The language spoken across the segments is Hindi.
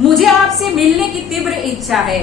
मुझे आपसे मिलने की तीव्र इच्छा है।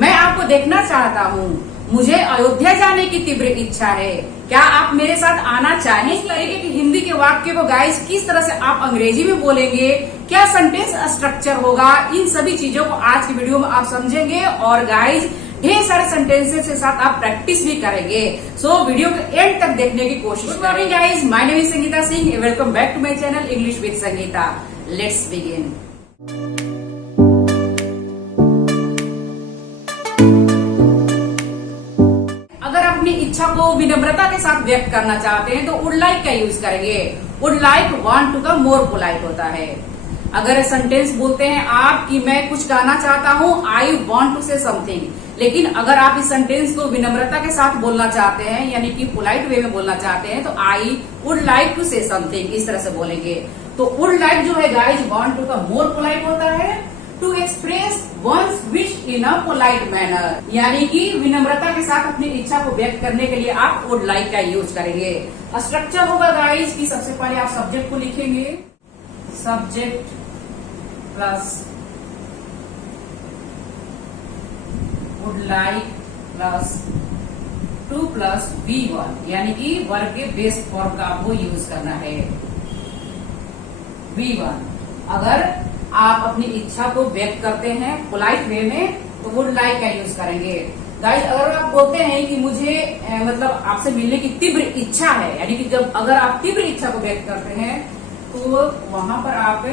मैं आपको देखना चाहता हूँ। मुझे अयोध्या जाने की तीव्र इच्छा है। क्या आप मेरे साथ आना चाहेंगे? इस तरीके की हिंदी के वाक्य को गाइस किस तरह से आप अंग्रेजी में बोलेंगे, क्या सेंटेंस स्ट्रक्चर होगा, इन सभी चीजों को आज की वीडियो में आप समझेंगे। और गाइस ढेर सारे सेंटेंसेस के साथ आप प्रैक्टिस भी करेंगे। सो वीडियो को एंड तक देखने की कोशिश करें। Good morning guys, my name is Sangeeta Singh. Welcome back to my channel English with Sangeeta. Let's begin. अगर अपनी इच्छा को विनम्रता के साथ व्यक्त करना चाहते हैं तो वुड लाइक का यूज करेंगे। वुड लाइक वांट टू का मोर पोलाइट होता है। अगर सेंटेंस बोलते हैं आप कि मैं कुछ कहना चाहता हूँ, I want to say something, लेकिन अगर आप इस सेंटेंस को विनम्रता के साथ बोलना चाहते हैं यानी कि पोलाइट वे में बोलना चाहते हैं तो I would like to say something इस तरह से बोलेंगे। तो वुड लाइक जो है गाइज वांट टू का मोर पोलाइट होता है। To express one's wish in a polite manner, यानी कि विनम्रता के साथ अपनी इच्छा को व्यक्त करने के लिए आप वुड लाइक का यूज करेंगे। स्ट्रक्चर होगा गाइज कि सबसे पहले आप सब्जेक्ट को लिखेंगे, subject plus would like plus two plus V1, यानी कि वर्ब के बेस फॉर्म का आपको यूज करना है V1। अगर आप अपनी इच्छा को व्यक्त करते हैं पोलाइट वे में तो वुड लाइक का यूज करेंगे। गाइस अगर आप बोलते हैं कि मुझे मतलब आपसे मिलने की तीव्र इच्छा है, यानी कि जब अगर आप तीव्र इच्छा को व्यक्त करते हैं तो वहां पर आप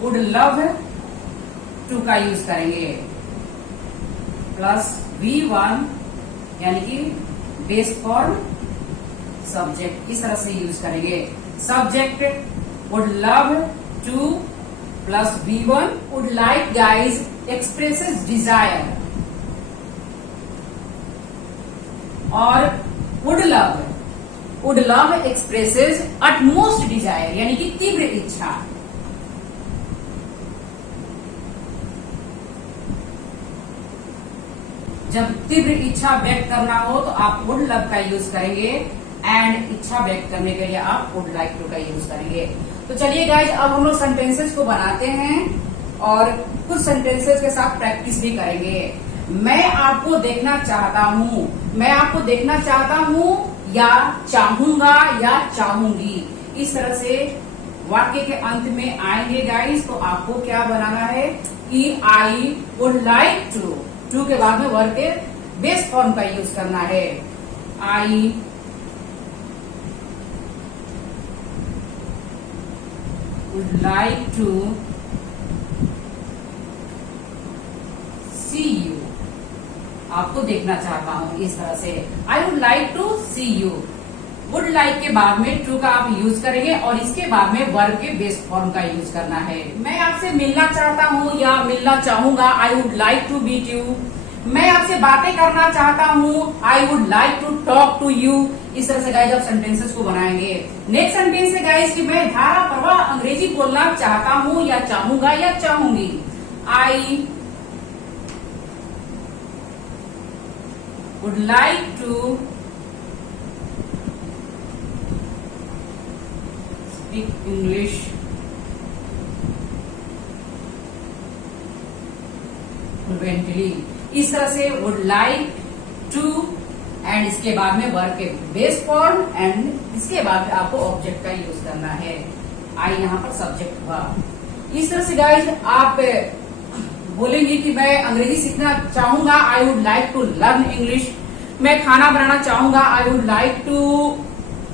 वुड लव टू का यूज करेंगे प्लस V1, यानी कि बेस फॉर्म सब्जेक्ट इस तरह से यूज करेंगे। Subject would love to plus V1। Would like guys expresses desire, और would love expresses utmost desire, यानी कि तीव्र इच्छा। जब तीव्र इच्छा व्यक्त करना हो तो आप वुड लव का यूज करेंगे, एंड इच्छा व्यक्त करने के लिए आप वुड लाइक टू का यूज करेंगे। तो चलिए गाइज अब हम लोग सेंटेंसेस को बनाते हैं और कुछ सेंटेंसेस के साथ प्रैक्टिस भी करेंगे। मैं आपको देखना चाहता हूँ, मैं आपको देखना चाहता हूँ या चाहूंगा या चाहूंगी, इस तरह से वाक्य के अंत में आएंगे गाइज। तो आपको क्या बनाना है कि आई वुड लाइक टू के बाद में वर्ब के बेस फॉर्म का यूज करना है। I would like to see you, आपको देखना चाहता हूं इस तरह से। I would like to see you. Would like के बाद में टू का आप यूज करेंगे और इसके बाद में वर्ब के बेस फॉर्म का यूज करना है। मैं आपसे मिलना चाहता हूँ या मिलना चाहूंगा, I would like to meet you. मैं आपसे बातें करना चाहता हूँ, I would like to talk to you. इस तरह से गाइज आप सेंटेंसेस को बनाएंगे। नेक्स्ट सेंटेंस है गाइज कि मैं धारा प्रवाह अंग्रेजी बोलना चाहता हूँ या चाहूंगा या चाहूंगी। I would like to speak English fluently. इस तरह से वुड लाइक टू एंड इसके बाद में वर्ब के बेस फॉर्म एंड इसके बाद में आपको ऑब्जेक्ट का यूज करना है। आई यहाँ पर सब्जेक्ट हुआ। इस तरह से गाइज आप बोलेंगे कि मैं अंग्रेजी सीखना चाहूंगा, I would like to learn English. मैं खाना बनाना चाहूंगा, I would like to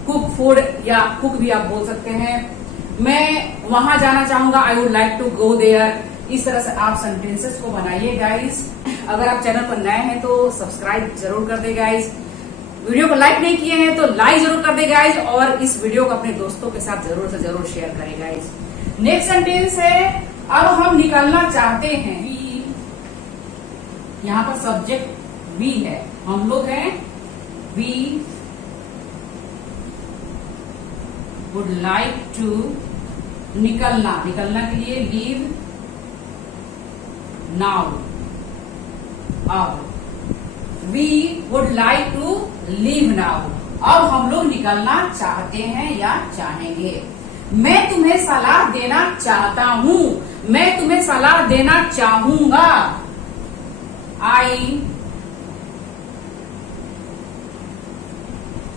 cook food, या कुक भी आप बोल सकते हैं। मैं वहां जाना चाहूंगा, I would like to go there. इस तरह से आप सेंटेंसेस को बनाइए गाइज। अगर आप चैनल पर नए हैं तो सब्सक्राइब जरूर कर दे गाइज। वीडियो को लाइक नहीं किए हैं तो लाइक जरूर कर दे गाइज, और इस वीडियो को अपने दोस्तों के साथ जरूर से जरूर शेयर करें गाइज। नेक्स्ट सेंटेंस है अब हम निकलना चाहते हैं। यहाँ पर सब्जेक्ट वी है, हम लोग हैं। वी वुड लाइक टू निकलना, निकलना के लिए लीव नाउ। अब we would like to leave now, अब हम लोग निकलना चाहते हैं या चाहेंगे। मैं तुम्हें सलाह देना चाहता हूं, मैं तुम्हें सलाह देना चाहूंगा। आई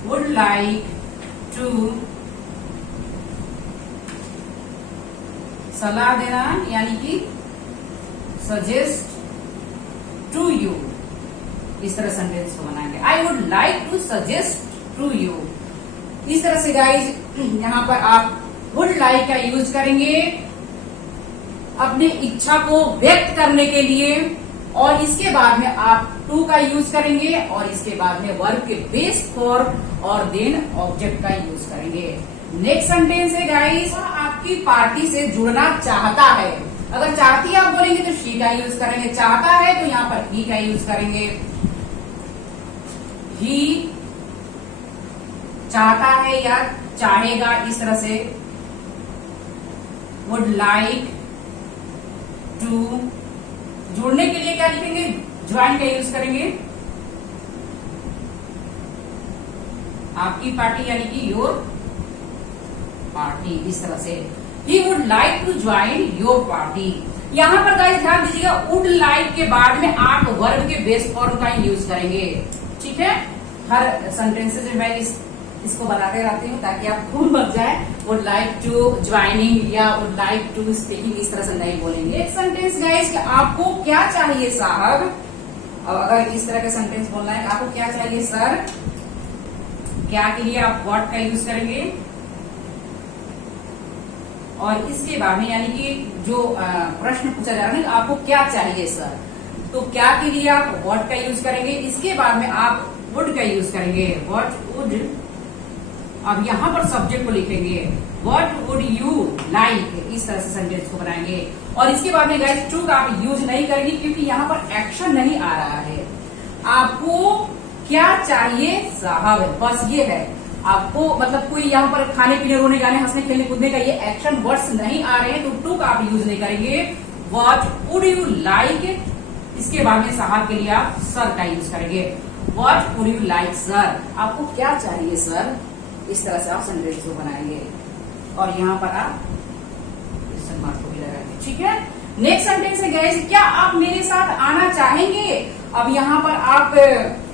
वुड लाइक टू, सलाह देना यानी कि सजेस्ट टू यू, इस तरह सेंटेंस को बनाएंगे। I would like to suggest to you. इस तरह से गाइज यहां पर आप वुड लाइक का यूज करेंगे अपनी इच्छा को व्यक्त करने के लिए, और इसके बाद में आप टू का यूज करेंगे, और इसके बाद में वर्ब के बेस फॉर और देन ऑब्जेक्ट का यूज करेंगे। नेक्स्ट सेंटेंस है गाइस, आपकी पार्टी से जुड़ना चाहता है। अगर चाहती आप बोलेंगे तो शी का यूज करेंगे, चाहता है तो यहां पर ही का यूज करेंगे। ही चाहता है या चाहेगा, इस तरह से वुड लाइक टू। जुड़ने के लिए क्या लिखेंगे, ज्वाइन का यूज करेंगे। आपकी पार्टी यानी कि योर पार्टी, इस तरह से ही would like to join your party. यहां पर गाइस ध्यान दीजिएगा, वुड लाइक के बाद में आप वर्ब के बेस फॉर्म का यूज करेंगे। ठीक है, हर सेंटेंसेस में मैं इसको बनाते रहती हूँ ताकि आप भूल मत जाए। वुड लाइक टू ज्वाइनिंग या वुड लाइक टू स्पीकिंग, इस तरह से नहीं बोलेंगे। एक सेंटेंस गाइस कि आपको क्या चाहिए साहब, और अगर इस तरह का सेंटेंस बोलना है आपको क्या चाहिए सर, क्या के लिए आप व्हाट का यूज करेंगे, और इसके बाद में यानी कि जो प्रश्न पूछा जा रहा है ना आपको क्या चाहिए सर, तो क्या के लिए आप व्हाट का यूज करेंगे। इसके बाद में आप वुड का यूज करेंगे, व्हाट वुड। अब यहां पर सब्जेक्ट को लिखेंगे, व्हाट वुड यू लाइक, इस तरह से सेंटेंस को बनाएंगे। और इसके बाद में गाइस टू का आप यूज नहीं करेंगे क्योंकि यहां पर एक्शन नहीं आ रहा है। आपको क्या चाहिए साहब, बस ये है। आपको मतलब कोई यहाँ पर खाने पीने रोने जाने हंसने खेलने कूदने का ये एक्शन वर्ड्स नहीं आ रहे हैं, तो टू का आप यूज नहीं करेंगे। व्हाट वुड यू लाइक, इसके बाद में साहब के लिए आप सर का यूज करेंगे। What would you like sir, आपको क्या चाहिए सर, इस तरह से आप सेंटेंस को बनाएंगे। और यहाँ पर आप क्वेश्चन मार्क को भी लगाएंगे। ठीक है, नेक्स्ट सेंटेंस है गाइस, क्या आप मेरे साथ आना चाहेंगे। अब यहाँ पर आप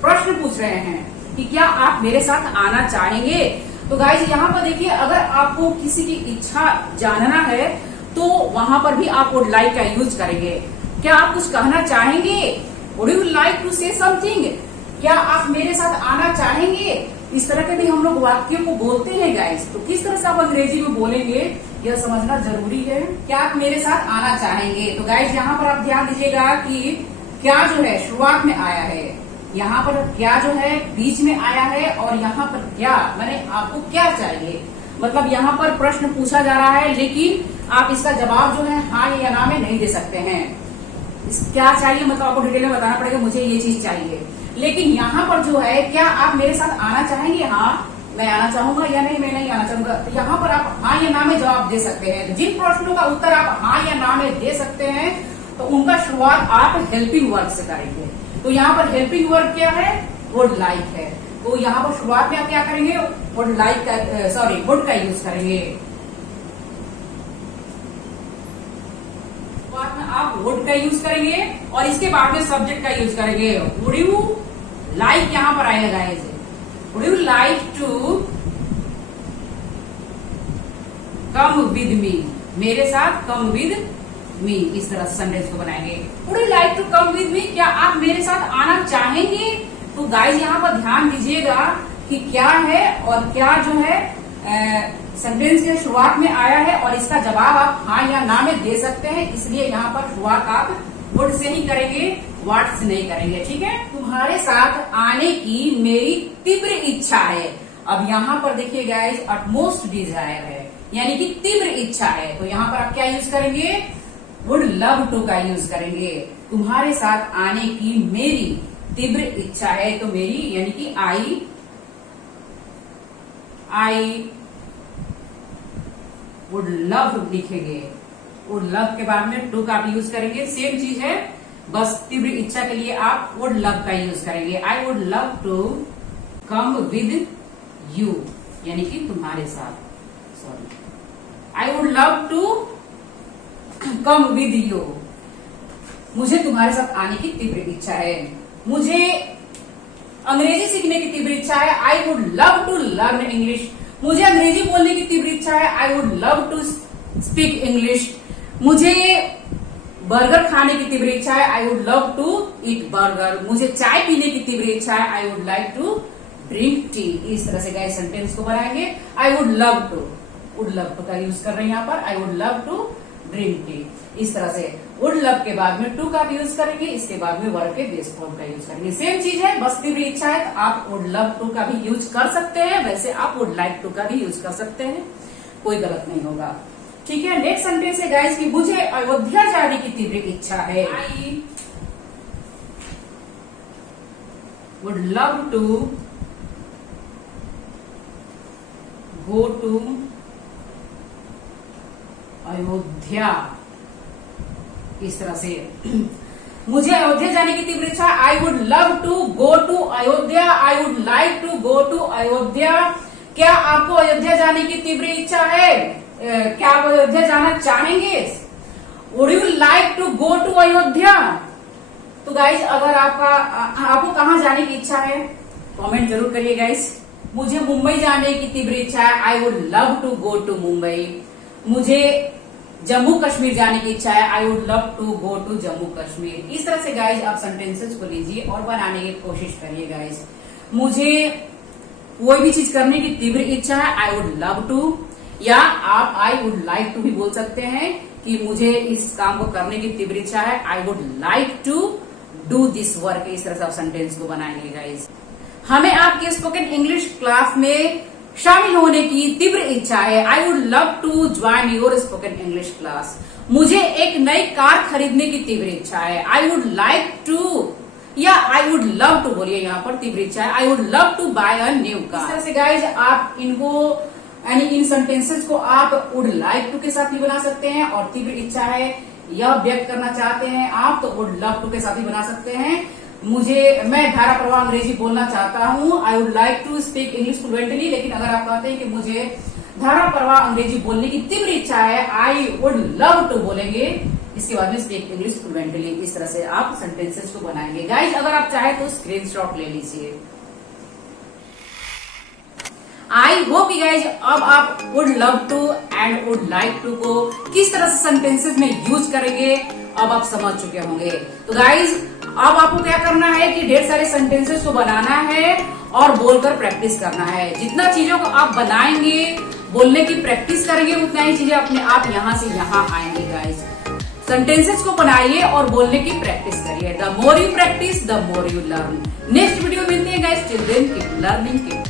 प्रश्न पूछ रहे हैं कि क्या आप मेरे साथ आना चाहेंगे। तो गाइस यहाँ पर देखिए, अगर आपको किसी की इच्छा जानना है तो वहां पर भी आप वुड लाइक का यूज करेंगे। क्या आप कुछ कहना चाहेंगे, would you like to say something, क्या आप मेरे साथ आना चाहेंगे। इस तरह के भी हम लोग वाक्यों को बोलते हैं गाइस, तो किस तरह से आप अंग्रेजी में बोलेंगे यह समझना जरूरी है। क्या आप मेरे साथ आना चाहेंगे, तो गाइस यहाँ पर आप ध्यान दीजिएगा कि क्या जो है शुरुआत में आया है, यहाँ पर क्या जो है बीच में आया है, और यहाँ पर क्या माने आपको क्या चाहिए। मतलब यहाँ पर प्रश्न पूछा जा रहा है लेकिन आप इसका जवाब जो है हाँ या ना में नहीं दे सकते हैं। क्या चाहिए मतलब आपको डिटेल में बताना पड़ेगा, मुझे ये चीज चाहिए। लेकिन यहाँ पर जो है क्या आप मेरे साथ आना चाहेंगे, हाँ मैं आना चाहूंगा, या नहीं मैं नहीं आना चाहूंगा। तो यहाँ पर आप हाँ या ना में जवाब दे सकते हैं। जिन प्रश्नों का उत्तर आप हाँ या ना में दे सकते हैं तो उनका शुरुआत आप हेल्पिंग वर्ब से करेंगे। तो यहाँ पर हेल्पिंग वर्ब क्या है, वुड लाइक है। तो यहाँ पर शुरुआत में आप क्या करेंगे, वुड लाइक का सॉरी वुड का यूज करेंगे। शुरुआत में आप वुड का यूज करेंगे और इसके बाद में सब्जेक्ट का यूज करेंगे। वुड यू लाइक यहाँ पर आएगा guys, would you like to come with me, मेरे साथ कम विद मी, इस तरह सेंटेंस को बनाएंगे। Would you like to come with me, क्या आप मेरे साथ आना चाहेंगे। तो गाइस यहाँ पर ध्यान दीजिएगा कि क्या है और क्या जो है सेंटेंस के शुरुआत में आया है और इसका जवाब आप हाँ या ना में दे सकते हैं। इसलिए यहाँ पर शुरुआत आप वुड से ही करेंगे, व्हाट से नहीं करेंगे। ठीक है, तुम्हारे साथ आने की मेरी तीव्र इच्छा है। अब यहाँ पर देखिए गाइस अटमोस्ट डिजायर है, यानी कि तीव्र इच्छा है। तो यहाँ पर आप क्या यूज करेंगे, वुड लव टू का यूज करेंगे। तुम्हारे साथ आने की मेरी तीव्र इच्छा है, तो मेरी यानी कि आई वुड लव लिखेंगे। वुड लव के बाद में टू का आप यूज करेंगे, सेम चीज है, बस तीव्र इच्छा के लिए आप वुड लव का यूज करेंगे। I would love to come with you, यानी कि तुम्हारे साथ, sorry I would love to come with you. मुझे तुम्हारे साथ आने की तीव्र इच्छा है। मुझे अंग्रेजी सीखने की तीव्र इच्छा है। I would love to learn English. मुझे अंग्रेजी बोलने की तीव्र इच्छा है। I would love to speak English. मुझे बर्गर खाने की तीव्र इच्छा है। I would love to eat burger. मुझे चाय पीने की तीव्र इच्छा है। I would like to drink tea. इस तरह से गाइस सेंटेंस को बनाएंगे। I would love to, would love to का यूज कर रहे हैं यहाँ पर। आई would love to drink tea. इस तरह से वुड लव के बाद में टू का भी यूज करेंगे, इसके बाद में वर्ब के बेस फॉर्म का यूज करेंगे। सेम चीज है, बस तीव्र इच्छा है तो आप वुड लव टू का भी यूज कर सकते हैं, वैसे आप वुड लाइक टू का भी यूज कर सकते हैं, कोई गलत नहीं होगा। ठीक है, नेक्स्ट सेंटेंस है गाइस कि मुझे अयोध्या जाने की तीव्र इच्छा है। I would love to go to Ayodhya. इस तरह से मुझे अयोध्या जाने की तीव्र इच्छा। I would love to go to Ayodhya. I would like to go to Ayodhya. क्या आपको अयोध्या जाने की तीव्र इच्छा है? क्या आप अयोध्या जाना चाहेंगे? Would you like to go to Ayodhya? तो गाइज अगर आपको कहाँ जाने की इच्छा है कमेंट जरूर करिए गाइज। मुझे मुंबई जाने की तीव्र इच्छा है। I would love to go to Mumbai. मुझे जम्मू कश्मीर जाने की इच्छा है। I would love to go to Jammu Kashmir. इस तरह से गाइज आप सेंटेंसेस को लीजिए और बनाने की कोशिश करिए गाइज। मुझे कोई भी चीज करने की तीव्र इच्छा है। आई वुड लव टू, या आप आई वुड लाइक टू भी बोल सकते हैं कि मुझे इस काम को करने की तीव्र इच्छा है। I would like to do this work. इस तरह से आप सेंटेंस को बनाएंगे गाइज। हमें आपके स्पोकन इंग्लिश क्लास में शामिल होने की तीव्र इच्छा है। I would love to join your spoken English class. मुझे एक नई कार खरीदने की तीव्र इच्छा है। आई वुड लाइक टू, या आई वुड लव टू बोलिए, यहाँ पर तीव्र इच्छा है। I would love to buy a new car. इस तरह से गाइज आप इनको यानी इन सेंटेंसेस को आप वुड लाइक टू के साथ भी बना सकते हैं, और तीव्र इच्छा है यह व्यक्त करना चाहते हैं आप तो वुड लव टू के साथ भी बना सकते हैं। मैं धारा प्रवाह अंग्रेजी बोलना चाहता हूँ। I would like to speak English fluently. लेकिन अगर आप कहते हैं कि मुझे धारा प्रवाह अंग्रेजी बोलने की तीव्र इच्छा है, आई वुड लव टू बोलेंगे, इसके बाद में स्पीक इंग्लिश फ्लुएंटली। इस तरह से आप सेंटेंसेस को बनाएंगे गाइज। अगर आप चाहे तो स्क्रीनशॉट ले लीजिए। आई होप गाइज अब आप would love to and would like to को किस तरह से सेंटेंसेस में यूज करेंगे अब आप समझ चुके होंगे। तो गाइज अब आपको क्या करना है कि ढेर सारे सेंटेंसेस को बनाना है और बोलकर प्रैक्टिस करना है। जितना चीजों को आप बनाएंगे, बोलने की प्रैक्टिस करेंगे, उतना ही चीजें अपने आप यहाँ से यहाँ आएंगे गाइज। सेंटेंसेस को बनाइए और बोलने की प्रैक्टिस करिए। The more you practice the more you learn. Next video मिलते हैं guys. Till then keep learning, keep